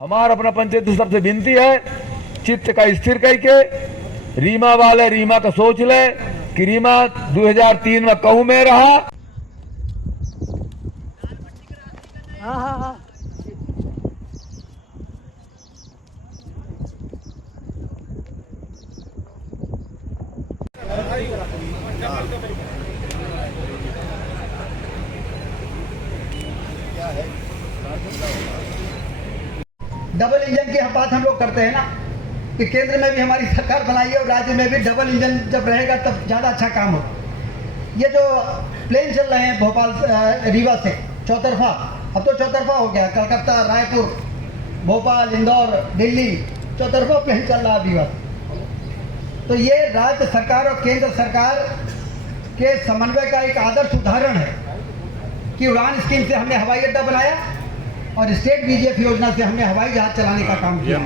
हमारा अपना पंचायत सबसे विनती है, चित्त का स्थिर करके रीमा वाले रीमा का सोच ले कि रीमा 2003 में कहूं में रहा। हाँ। डबल इंजन की बात हम लोग करते हैं ना कि केंद्र में भी हमारी सरकार बनाई है और राज्य में भी डबल इंजन जब रहेगा तब ज़्यादा अच्छा काम हो। ये जो प्लेन चल रहे हैं भोपाल रीवा से चौतरफा, अब तो चौतरफा हो गया, कलकत्ता, रायपुर, भोपाल, इंदौर, दिल्ली, चौतरफा प्लेन चल रहा है रीवा। तो ये राज्य सरकार और केंद्र सरकार के समन्वय का एक आदर्श उदाहरण है कि उड़ान स्कीम से हमने हवाई अड्डा बनाया और स्टेट बीजेफ योजना से हमने हवाई जहाज चलाने का काम किया।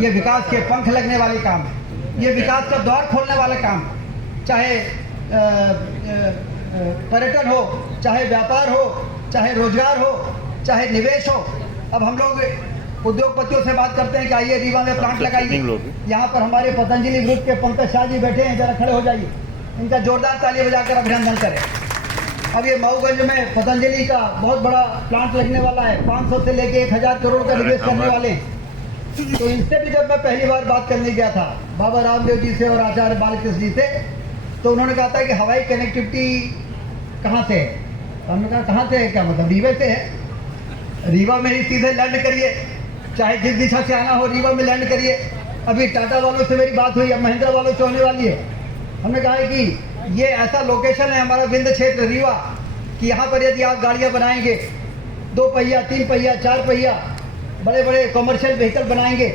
ये विकास के पंख लगने वाले काम, ये विकास का द्वार खोलने वाले काम, चाहे पर्यटन हो, चाहे व्यापार हो, चाहे रोजगार हो, चाहे निवेश हो। अब हम लोग उद्योगपतियों से बात करते हैं कि आइए रीवा में प्लांट लगाइए। यहाँ पर हमारे पतंजलि ग्रुप के पंकज शाह जी बैठे हैं, जरा खड़े हो जाइए, इनका जोरदार ताली बजाकर अभिनंदन करें। अब ये मऊगंज में पतंजलि का बहुत बड़ा प्लांट लगने वाला है, 500 से लेके 1000 करोड़ का निवेश करने वाले। तो इनसे भी जब मैं पहली बार बात करने गया था बाबा रामदेव जी से और आचार्य बालकृष्ण जी से, तो उन्होंने कहा था कि हवाई कनेक्टिविटी कहाँ से है। हमने कहा कहाँ से है, क्या मतलब रीवा से है, रीवा में ही सीधे लैंड करिए, चाहे जिस दिशा से आना हो रीवा में लैंड करिए। अभी टाटा वालों से मेरी बात हुई, अब महिंद्रा वालों से होने वाली है। हमने कहा है कि ये ऐसा लोकेशन है हमारा विंध्य क्षेत्र रीवा कि यहाँ पर यदि आप गाड़ियाँ बनाएंगे, 2 पहिया, 3 पहिया, 4 पहिया, बड़े बड़े कमर्शियल व्हीकल बनाएंगे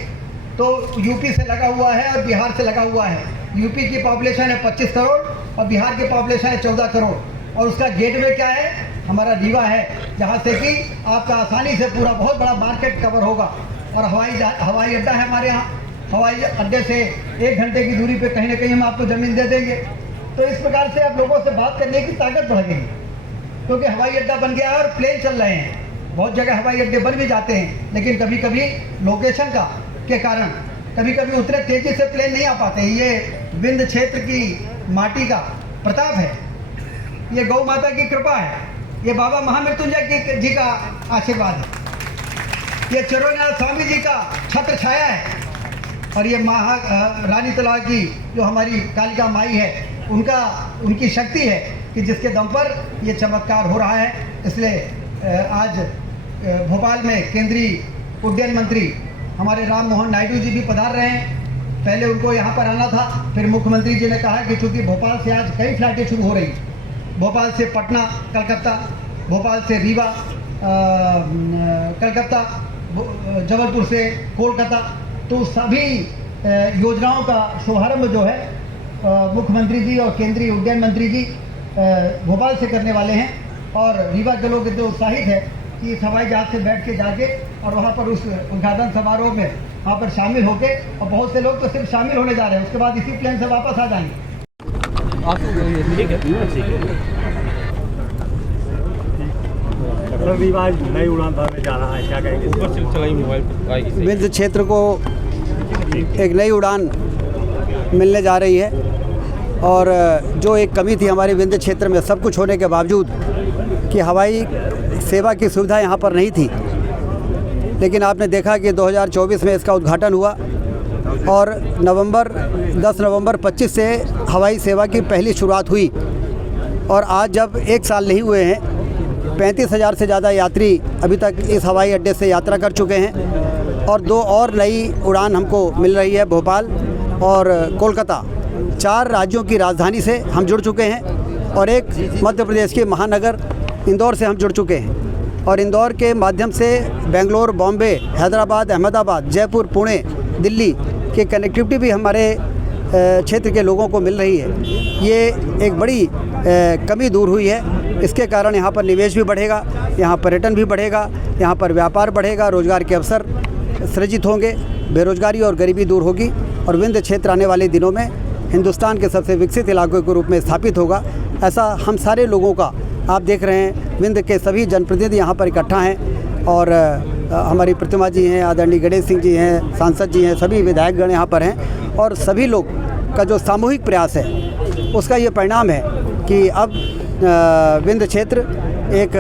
तो यूपी से लगा हुआ है और बिहार से लगा हुआ है। यूपी की पॉपुलेशन है 25 करोड़ और बिहार की पॉपुलेशन है 14 करोड़, और उसका गेटवे क्या है, हमारा रीवा है, जहाँ से कि आपका आसानी से पूरा बहुत बड़ा मार्केट कवर होगा। और हवाई अड्डा है हमारे यहाँ, हवाई अड्डे से 1 घंटे की दूरी पे कहीं ना कहीं हम आपको ज़मीन दे देंगे। तो इस प्रकार से आप लोगों से बात करने की ताकत बढ़ गई, क्योंकि हवाई अड्डा बन गया है और प्लेन चल रहे हैं। बहुत जगह हवाई अड्डे बन भी जाते हैं, लेकिन कभी कभी लोकेशन के कारण कभी कभी उतने तेजी से प्लेन नहीं आ पाते। ये विंध्य क्षेत्र की माटी का प्रताप है, ये गौ माता की कृपा है, ये बाबा महामृत्युंजय जी का आशीर्वाद है, ये चिरोनाथ स्वामी जी का छत्र छाया है, और ये रानी तलाव की जो हमारी कालिका माई है उनकी शक्ति है कि जिसके दम पर ये चमत्कार हो रहा है। इसलिए आज भोपाल में केंद्रीय उड्डयन मंत्री हमारे राम मोहन नायडू जी भी पधार रहे हैं। पहले उनको यहाँ पर आना था, फिर मुख्यमंत्री जी ने कहा कि चूँकि भोपाल से आज कई फ्लाइटें शुरू हो रही, भोपाल से पटना, कलकत्ता, भोपाल से रीवा, कलकत्ता, जबलपुर से कोलकाता, तो सभी योजनाओं का शुभारंभ जो है मुख्यमंत्री जी और केंद्रीय उड्डयन मंत्री जी भोपाल से करने वाले हैं। और रीवा के लोग इतने उत्साहित है कि इस हवाई जहाज से बैठ के जाके और वहाँ पर उस उद्घाटन समारोह में वहाँ पर शामिल होके, और बहुत से लोग तो सिर्फ शामिल होने जा रहे हैं, उसके बाद इसी प्लेन से वापस आ जाएंगे। नई उड़ान भरने जा रहा है, क्या कहेंगे? विंध्य क्षेत्र को एक नई उड़ान मिलने जा रही है, और जो एक कमी थी हमारे विंध्य क्षेत्र में, सब कुछ होने के बावजूद कि हवाई सेवा की सुविधा यहाँ पर नहीं थी, लेकिन आपने देखा कि 2024 में इसका उद्घाटन हुआ और 10 नवंबर 25 से हवाई सेवा की पहली शुरुआत हुई। और आज जब 1 साल नहीं हुए हैं, 35,000 से ज़्यादा यात्री अभी तक इस हवाई अड्डे से यात्रा कर चुके हैं, और 2 और नई उड़ान हमको मिल रही है, भोपाल और कोलकाता। 4 राज्यों की राजधानी से हम जुड़ चुके हैं, और एक मध्य प्रदेश के महानगर इंदौर से हम जुड़ चुके हैं, और इंदौर के माध्यम से बेंगलोर, बॉम्बे, हैदराबाद, अहमदाबाद, जयपुर, पुणे, दिल्ली की कनेक्टिविटी भी हमारे क्षेत्र के लोगों को मिल रही है। ये एक बड़ी कमी दूर हुई है। इसके कारण यहाँ पर निवेश भी बढ़ेगा, यहाँ पर्यटन भी बढ़ेगा, यहाँ पर व्यापार बढ़ेगा, रोजगार के अवसर सृजित होंगे, बेरोजगारी और गरीबी दूर होगी, और विंध्य क्षेत्र आने वाले दिनों में हिंदुस्तान के सबसे विकसित इलाकों के रूप में स्थापित होगा। ऐसा हम सारे लोगों का, आप देख रहे हैं विंध्य के सभी जनप्रतिनिधि यहाँ पर इकट्ठा हैं, और हमारी प्रतिमा जी हैं, आदरणीय गणेश सिंह जी हैं, सांसद जी हैं, सभी विधायकगण यहाँ पर हैं और सभी लोग का जो सामूहिक प्रयास है उसका ये परिणाम है कि अब विंध्य क्षेत्र एक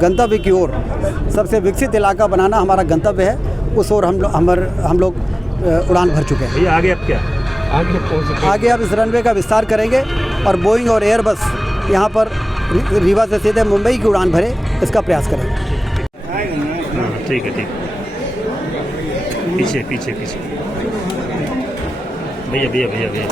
गंतव्य की ओर, सबसे विकसित इलाका बनाना हमारा गंतव्य है, उस ओर हम लोग उड़ान भर चुके हैं। भैया आगे अब क्या? आगे अब इस रनवे का विस्तार करेंगे और बोइंग और एयरबस यहाँ पर रीवा से सीधे मुंबई की उड़ान भरे, इसका प्रयास करेंगे। ठीक है, ठीक। पीछे पीछे पीछे भैया भैया भैया भैया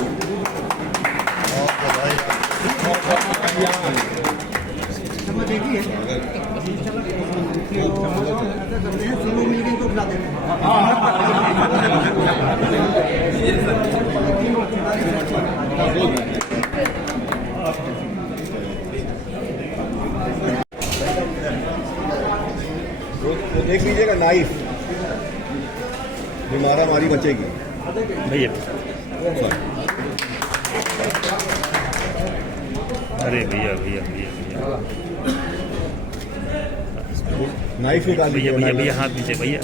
देख लीजिएगा नाइफ, मारा मारी बचेगी भैया। अरे भैया भैया भैया भैया नाइफ निकाल भैया भैया भैया हाथ दीजिए भैया।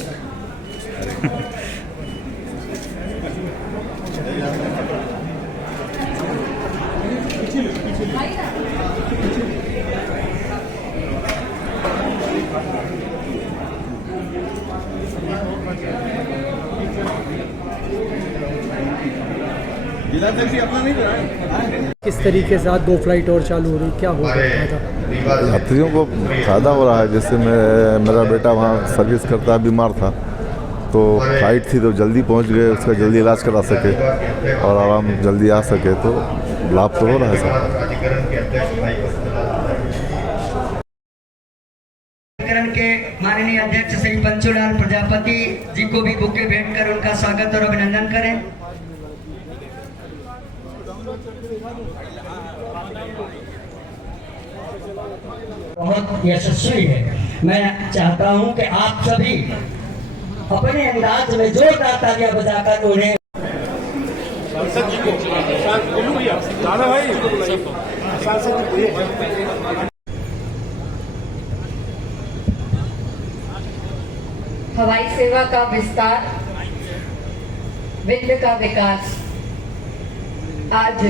जिला टैक्सी अपना नहीं रहा। किस तरीके से आज 2 फ्लाइट और चालू हो रही, क्या हो रहा था? यात्रियों को फ़ायदा हो रहा है। जैसे मेरा बेटा वहाँ सर्विस करता है, बीमार था तो फ्लाइट थी तो जल्दी पहुँच गए, उसका जल्दी इलाज करा सके और आराम जल्दी आ सके, तो लाभ तो हो रहा है सर। के माननीय अध्यक्ष श्री पंचूलाल प्रजापति जी को भी बुके भेंट कर उनका स्वागत और अभिनंदन करें। बहुत यशस्वी है। मैं चाहता हूं कि आप सभी अपने अंदाज में जोरदार तालियां बजाकर उन्हें हवाई सेवा का विस्तार, विंध्य का विकास आज